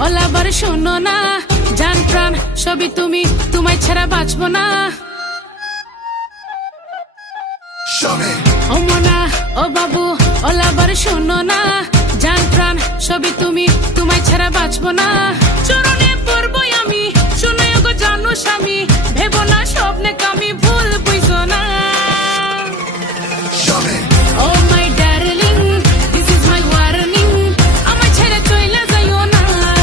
ওলাবার শোনো না, জান প্রাণ সবই তুমি, তোমায় ছাড়া বাঁচবো না। ও মনা ও বাবু ওলাবার শোনো না, জান প্রাণ সবই তুমি, তোমায় ছাড়া বাঁচবো না। চরণে পড়বো আমি, শুনে গো জানো স্বামী, ভেবো না স্বপ্নে কামি।